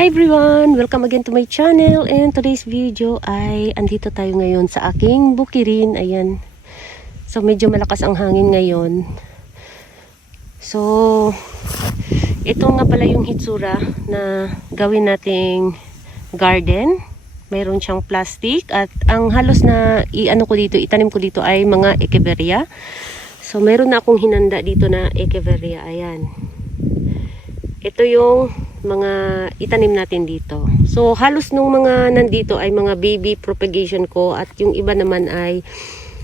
Hi everyone! Welcome again to my channel, and today's video ay andito tayo ngayon sa aking bukirin. Ayan. So medyo malakas ang hangin ngayon. So ito nga pala yung hitsura na gawin nating garden. Mayroon siyang plastic at ang halos na itanim ko dito ay mga echeveria. So meron na akong hinanda dito na echeveria. Ayan. Ito yung mga itanim natin dito. So halos nung mga nandito ay mga baby propagation ko, at yung iba naman ay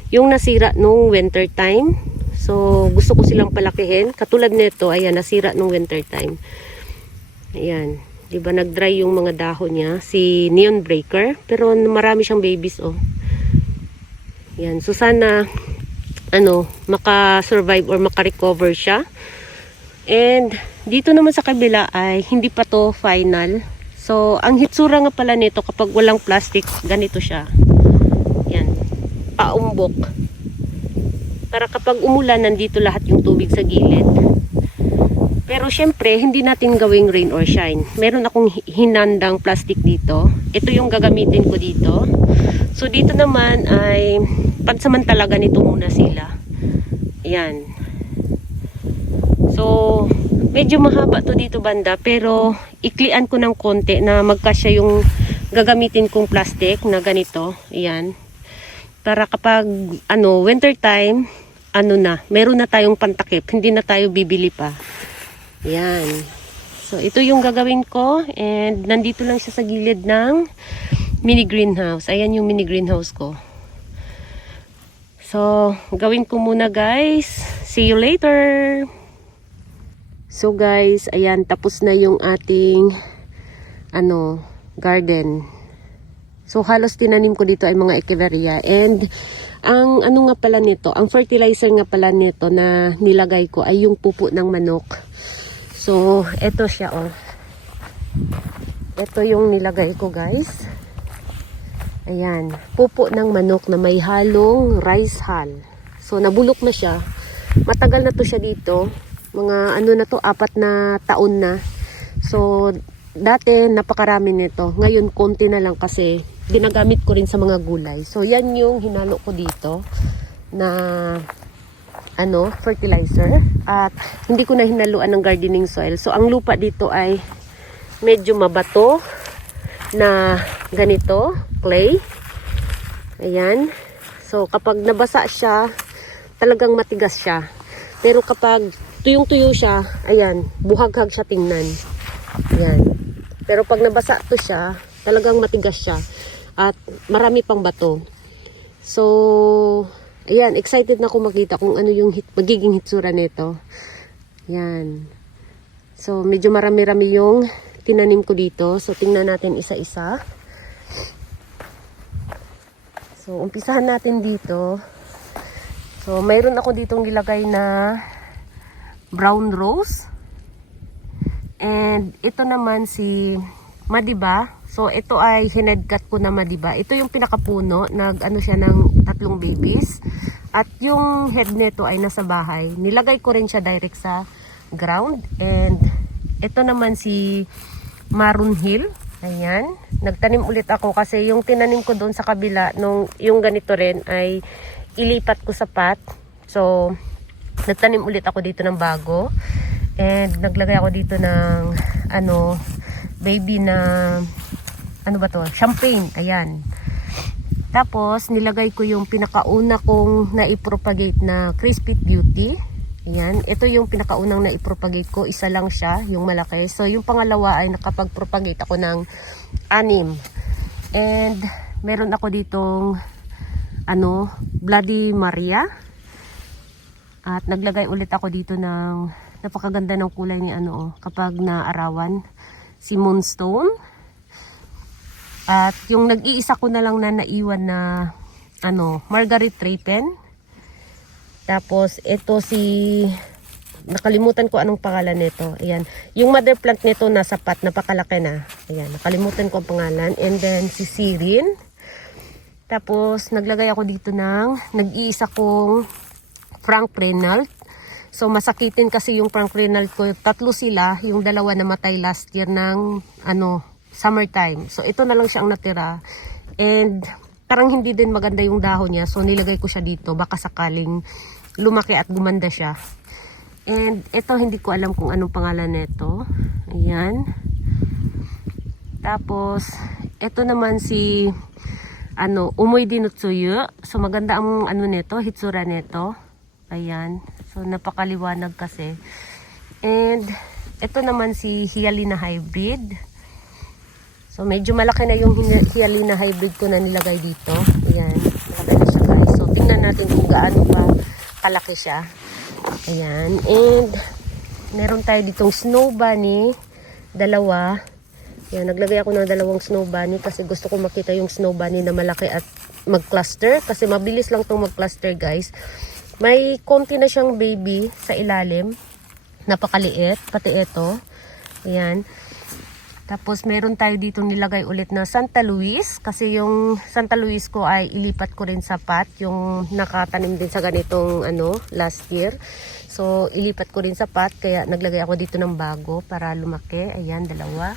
yung nasira nung winter time. So gusto ko silang palakihin. Katulad nito, ayan, nasira nung winter time. Ayan, 'di ba nag-dry yung mga dahon niya, si neon breaker, pero marami siyang babies oh. Ayan, so sana maka-survive or maka-recover siya. And dito naman sa kabila ay hindi pa to final. So ang hitsura nga pala nito kapag walang plastic, ganito siya. Yan, paumbok. Para kapag umulan, nandito lahat yung tubig sa gilid. Pero syempre, hindi natin gawing rain or shine. Meron akong hinandang plastic dito. Ito yung gagamitin ko dito. So dito naman ay pansamantala ganito muna sila. Yan. So, medyo mahaba to dito banda, pero iklian ko ng konti na magkasya yung gagamitin kong plastic na ganito. Ayan. Para kapag winter time, meron na tayong pantakip, hindi na tayo bibili pa. Ayan. So, ito yung gagawin ko, and nandito lang siya sa gilid ng mini greenhouse. Ayan yung mini greenhouse ko. So, gawin ko muna guys. See you later! So guys, ayan, tapos na yung ating garden. So halos tinanim ko dito ay mga echeveria, and ang nga pala nito, ang fertilizer nga pala nito na nilagay ko ay yung pupo ng manok. So eto siya oh. Ito yung nilagay ko guys. Ayan, pupo ng manok na may halong rice hull. So nabulok na siya. Matagal na to siya dito. Mga na to, 4 na taon na. So dati napakarami nito. Ngayon konti na lang kasi ginagamit ko rin sa mga gulay. So yan yung hinalo ko dito na fertilizer, at hindi ko na hinaluan ng gardening soil. So ang lupa dito ay medyo mabato na ganito, clay. Ayan. So kapag nabasa siya, talagang matigas siya. Pero kapag tuyong-tuyo siya, ayan, buhaghag siya tingnan. Ayan. Pero pag nabasa to siya, talagang matigas siya. At marami pang bato. So, ayan, excited na ako makita kung ano yung magiging hitsura nito. Ayan. So, medyo marami-rami yung tinanim ko dito. So, tingnan natin isa-isa. So, umpisahan natin dito. So, mayroon ako ditong nilagay na brown rose, and ito naman si Madiba. So ito ay hinedcut ko na Madiba. Ito yung pinakapuno, siya ng 3 babies, at yung head nito ay nasa bahay. Nilagay ko rin siya direct sa ground. And ito naman si Maroon Hill. Ayan, nagtanim ulit ako kasi yung tinanim ko doon sa kabila yung ganito rin ay ilipat ko sa pot. So nagtanim ulit ako dito ng bago, and naglagay ako dito ng baby na champagne. Ayan. Tapos nilagay ko yung pinakauna kong naipropagate na Crispy Beauty. Ayan, ito yung pinakaunang naipropagate ko, isa lang siya, yung malaki. So yung pangalawa ay nakapag-propagate ako ng 6. And meron ako ditong Bloody Maria. At naglagay ulit ako dito ng napakaganda ng kulay ni kapag naarawan, si Moonstone. At yung nag-iisa ko na lang na naiwan na Margaret Trapen. Tapos ito nakalimutan ko anong pangalan nito. Ayan, yung mother plant nito nasa pot, napakalaki na. Ayan, nakalimutan ko ang pangalan. And then si Sirin. Tapos naglagay ako dito ng nag-iisa kong Frank Reynolds. So masakitin kasi yung pancreanal ko. Tatlo sila, yung dalawa namatay last year ng summertime. So ito na lang siya ang natira. And parang hindi din maganda yung dahon niya. So nilagay ko siya dito. Baka sakaling lumaki at gumanda siya. And ito hindi ko alam kung anong pangalan nito. Ayan. Tapos ito naman si Umoy Dinutsuyu. So maganda ang nito, hitsura nito. Ayan. So napakaliwanag kasi. And ito naman si Hyalina Hybrid. So medyo malaki na yung Hyalina Hybrid ko na nilagay dito. Ayan. Malaki na siya guys. So tingnan natin kung gaano pa kalaki siya. Ayan. And meron tayo ditong snow bunny. Dalawa. Ayan. Naglagay ako ng dalawang snow bunny kasi gusto ko makita yung snow bunny na malaki at mag-cluster. Kasi mabilis lang itong mag-cluster guys. May konti na siyang baby sa ilalim. Napakaliit. Pati ito. Ayan. Tapos meron tayo dito nilagay ulit na Santa Luis. Kasi yung Santa Luis ko ay ilipat ko rin sa pot. Yung nakatanim din sa ganitong last year. So ilipat ko rin sa pot. Kaya naglagay ako dito ng bago para lumaki. Ayan, dalawa.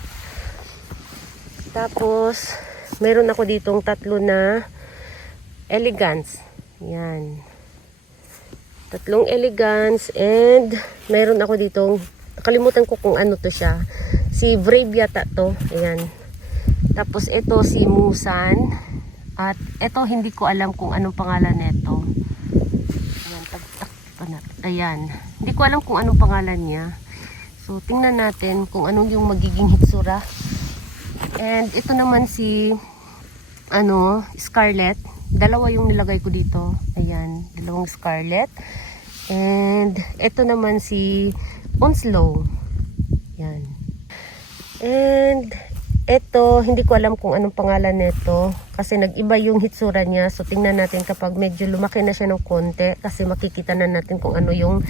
Tapos meron ako ditong tatlo na elegance. Ayan. Tatlong elegance and meron ako ditong, nakalimutan ko kung ano to siya. Si Brave yata to. Ayan. Tapos ito si Musan. At ito hindi ko alam kung anong pangalan nito. Ayan, ayan. Hindi ko alam kung anong pangalan niya. So tingnan natin kung anong yung magiging hitsura. And ito naman si Scarlet. Dalawa yung nilagay ko dito. Ayan, dalawang Scarlet. And ito naman si Onslow. Ayan. And ito, hindi ko alam kung anong pangalan nito. Kasi nag-iba yung hitsura niya. So tingnan natin kapag medyo lumaki na siya ng konti. Kasi makikita na natin kung ano yung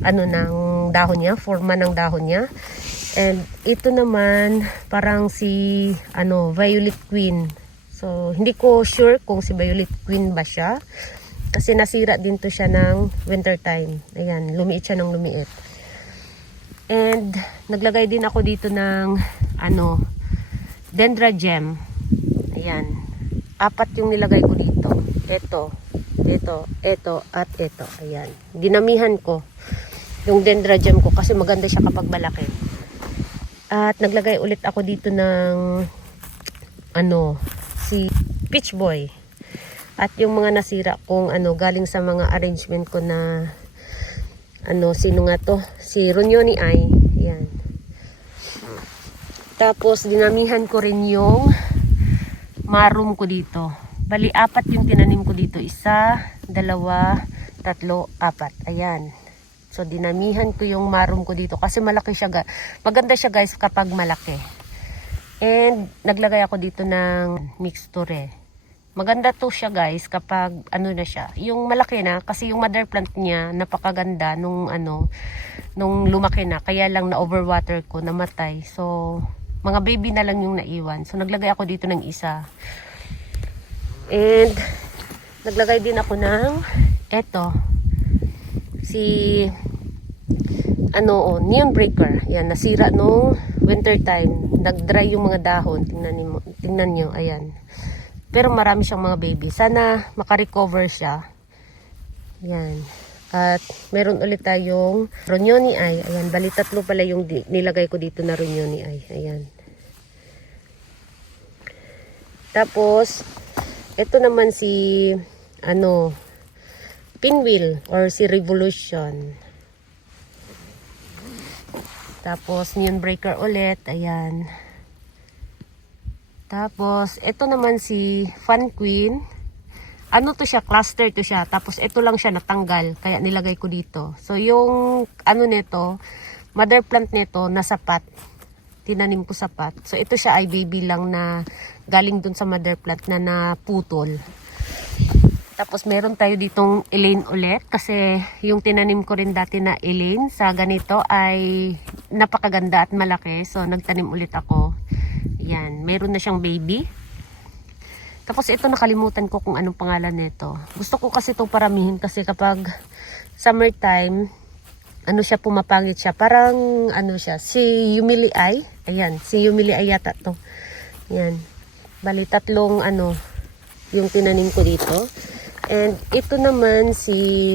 ng dahon niya, forma ng dahon niya. And ito naman parang si Violet Queen. So, hindi ko sure kung si Violet Queen ba siya. Kasi nasira din to siya ng winter time. Ayan, lumiit siya ng lumiit. And, naglagay din ako dito ng, Dendra Gem. Ayan. 4 yung nilagay ko dito. Ito, at ito. Ayan. Dinamihan ko yung Dendra Gem ko kasi maganda siya kapag malaki. At naglagay ulit ako dito ng, si Peach Boy. At yung mga nasira kong galing sa mga arrangement ko na sino nga to? Si Runyoni Ai. Yan. Tapos dinamihan ko rin yung maroon ko dito. Bali 4 yung tinanim ko dito. 1, 2, 3, 4. Ayan. So dinamihan ko yung maroon ko dito kasi malaki siya. Maganda siya guys kapag malaki. And naglagay ako dito ng mixture. Maganda to siya guys kapag na siya. Yung malaki na kasi yung mother plant niya napakaganda nung lumaki na. Kaya lang na overwater ko, namatay. So mga baby na lang yung naiwan. So naglagay ako dito ng isa. And naglagay din ako ng si neon breaker. Yan, nasira nung winter time. Nag-dry yung mga dahon. Tingnan nyo, ayan. Pero marami siyang mga baby. Sana makarecover siya. Yan. At meron ulit tayong Runyoni Ai. Ayan, bali 3 pala yung nilagay ko dito na Runyoni Ai. Ayan. Tapos, ito naman si Pinwheel or si Revolution. Tapos, neon breaker ulit. Ayan. Tapos, ito naman si Fun Queen. To siya? Cluster to siya. Tapos, ito lang siya natanggal. Kaya nilagay ko dito. So, yung nito, mother plant nito, nasa pot. Tinanim ko sa pot. So, ito siya ay baby lang na galing dun sa mother plant na naputol. Tapos meron tayo ditong Elaine ulit kasi yung tinanim ko rin dati na Elaine sa ganito ay napakaganda at malaki. So nagtanim ulit ako. Yan, meron na siyang baby. Tapos ito nakalimutan ko kung anong pangalan nito. Gusto ko kasi itong paramihin kasi kapag summertime, ano siya, pumapangit siya. Parang ano siya, si Yumili Ay. Ayan, si Yumili Ay yata to. Yan. Bali, tatlong ano, yung tinanim ko dito. And ito naman si,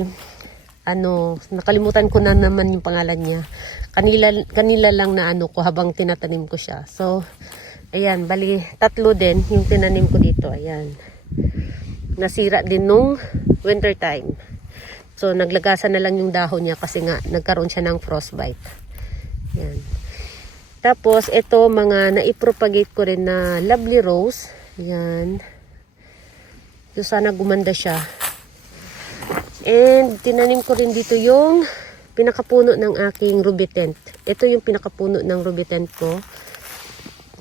ano, nakalimutan ko na naman yung pangalan niya. Kanila lang na ano ko habang tinatanim ko siya. So, ayan, bali, tatlo din yung tinanim ko dito. Ayan. Nasira din nung winter time. So, naglagasan na lang yung dahon niya kasi nga nagkaroon siya ng frostbite. Yan. Tapos, ito mga naipropagate ko rin na lovely rose. Yan. So, sana gumanda siya. And, tinanim ko rin dito yung pinakapuno ng aking ruby tent. Ito yung pinakapuno ng ruby tent ko.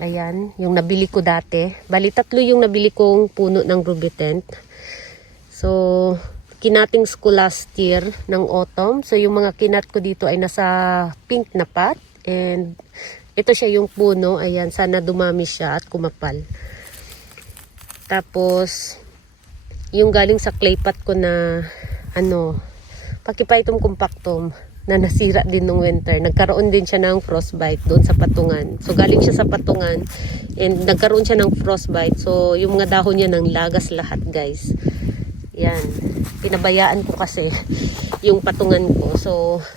Ayan, yung nabili ko dati. Bali, tatlo yung nabili kong puno ng ruby tent. So, kinating ko last year ng autumn. So, yung mga kinat ko dito ay nasa pink na pot. And, ito siya yung puno. Ayan, sana dumami siya at kumapal. Tapos, yung galing sa clay pot ko na, ano, Pachyphytum compactum na nasira din nung winter. Nagkaroon din siya ng frostbite doon sa patungan. So, galing siya sa patungan and nagkaroon siya ng frostbite. So, yung mga dahon niya nang lagas lahat, guys. Yan. Pinabayaan ko kasi yung patungan ko. So,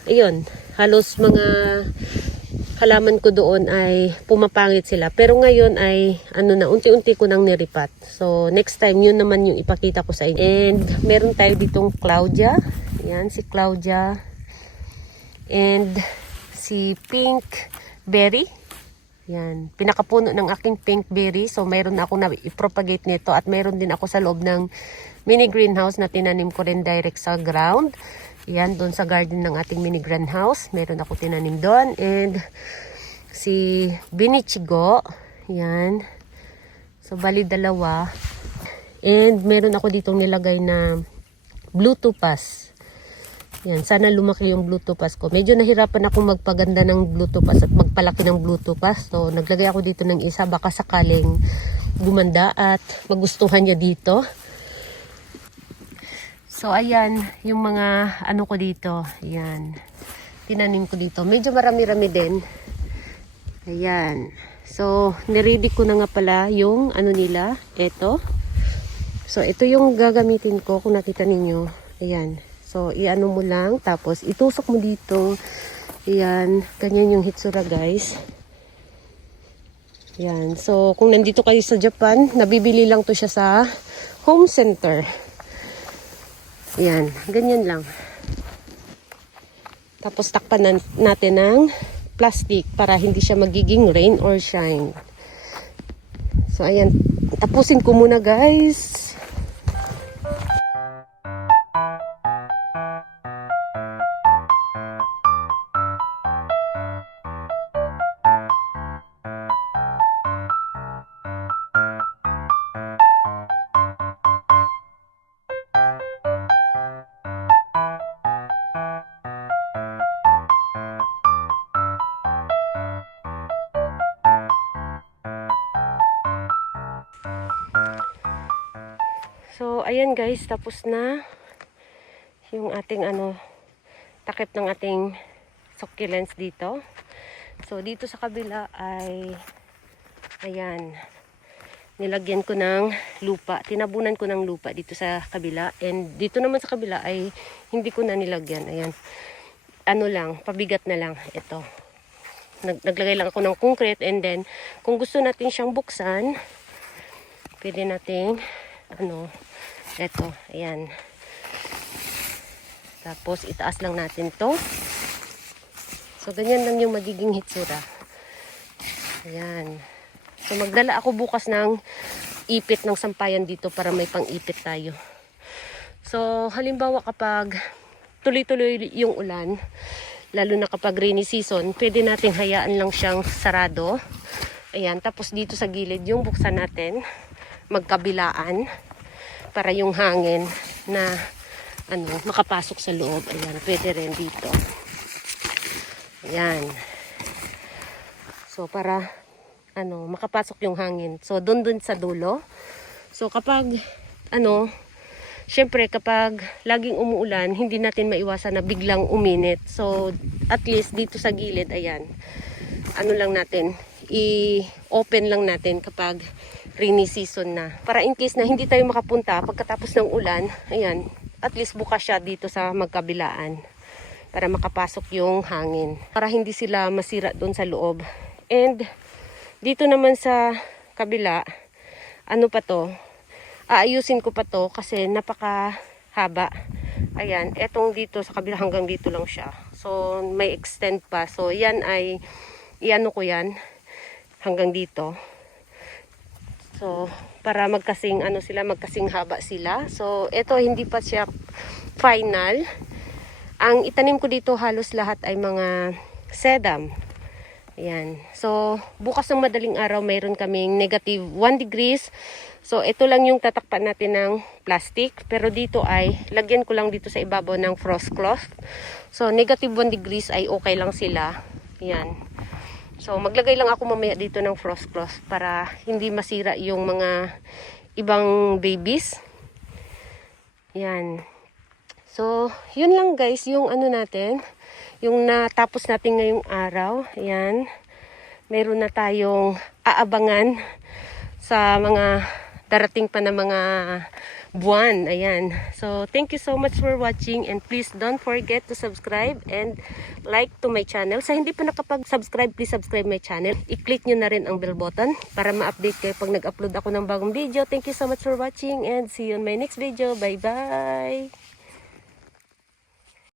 ayun. Halos mga halaman ko doon ay pumapangit sila. Pero ngayon ay, ano na, unti-unti ko nang niripat. So, next time, yun naman yung ipakita ko sa inyo. And, meron tayo ditong Claudia. Yan, si Claudia. And, si Pink Berry. Yan. Pinakapuno ng aking pink berry. So, mayroon ako na i-propagate nito. At mayroon din ako sa loob ng mini greenhouse na tinanim ko rin direct sa ground. Yan, doon sa garden ng ating mini greenhouse. Mayroon ako tinanim doon. And, si Binichigo. Yan. So, bali dalawa. And, meron ako ditong nilagay na blue topaz. Yan, sana lumaki yung blue topaz ko. Medyo nahirapan ako magpaganda ng blue topaz at magpalaki ng blue topaz. So, naglagay ako dito ng isa. Baka sakaling gumanda at magustuhan niya dito. So, ayan, yung mga ano ko dito. Ayan, tinanim ko dito. Medyo marami-rami din. Ayan. So, niready ko na nga pala yung ano nila. Ito. So, ito yung gagamitin ko kung nakita ninyo. Ayan. So, i-ano mo lang. Tapos, itusok mo dito. Ayan. Ganyan yung hitsura, guys. Ayan. So, kung nandito kayo sa Japan, nabibili lang to siya sa home center. Ayan. Ganyan lang. Tapos, takpan natin ng plastic para hindi siya magiging rain or shine. So, ayan. Tapusin ko muna, guys. So, ayan guys, tapos na yung ating ano, takip ng ating succulents dito. So, dito sa kabila ay, ayan, nilagyan ko ng lupa. Tinabunan ko ng lupa dito sa kabila. And dito naman sa kabila ay hindi ko na nilagyan. Ayan, ano lang, pabigat na lang. Ito. Naglagay lang ako ng concrete and then, kung gusto natin siyang buksan, pwede nating ano, eto, ayan. Tapos, itaas lang natin to. So, ganyan lang yung magiging hitsura. Ayan. So, magdala ako bukas ng ipit ng sampayan dito para may pang-ipit tayo. So, halimbawa kapag tuloy-tuloy yung ulan, lalo na kapag rainy season, pwede nating hayaan lang siyang sarado. Ayan. Tapos, dito sa gilid, yung buksan natin, magkabilaan para yung hangin na ano, makapasok sa loob. Ayan, pwede rin dito. Ayan. So, para ano, makapasok yung hangin. So, dun sa dulo. So, kapag ano, syempre kapag laging umuulan, hindi natin maiwasan na biglang uminit. So at least dito sa gilid, ayan, ano lang natin, i-open lang natin kapag rainy season na. Para in case na hindi tayo makapunta pagkatapos ng ulan, ayan, at least bukas siya dito sa magkabilaan para makapasok yung hangin. Para hindi sila masira doon sa loob. And dito naman sa kabila, ano pa to, aayusin ko pa to kasi napakahaba. Ayan, etong dito sa kabila hanggang dito lang siya. So may extend pa. So yan ay, iano ko yan hanggang dito. So, para magkasing ano sila, magkasing haba sila. So, ito hindi pa siya final. Ang itanim ko dito halos lahat ay mga sedum. Ayan. So, bukas ng madaling araw mayroon kaming negative 1 degrees. So, ito lang yung tatakpan natin ng plastic. Pero dito ay, lagyan ko lang dito sa ibabaw ng frost cloth. So, negative 1 degrees ay okay lang sila. Ayan. So, maglagay lang ako mamaya dito ng frost cloth para hindi masira yung mga ibang babies. Yan. So, yun lang guys, yung ano natin, yung natapos natin ngayong araw. Yan. Meron na tayong aabangan sa mga darating pa na mga buwan. Ayan. So, thank you so much for watching and please don't forget to subscribe and like to my channel. Sa hindi pa nakapag-subscribe, please subscribe my channel. I-click nyo na rin ang bell button para ma-update kayo pag nag-upload ako ng bagong video. Thank you so much for watching and see you on my next video. Bye-bye!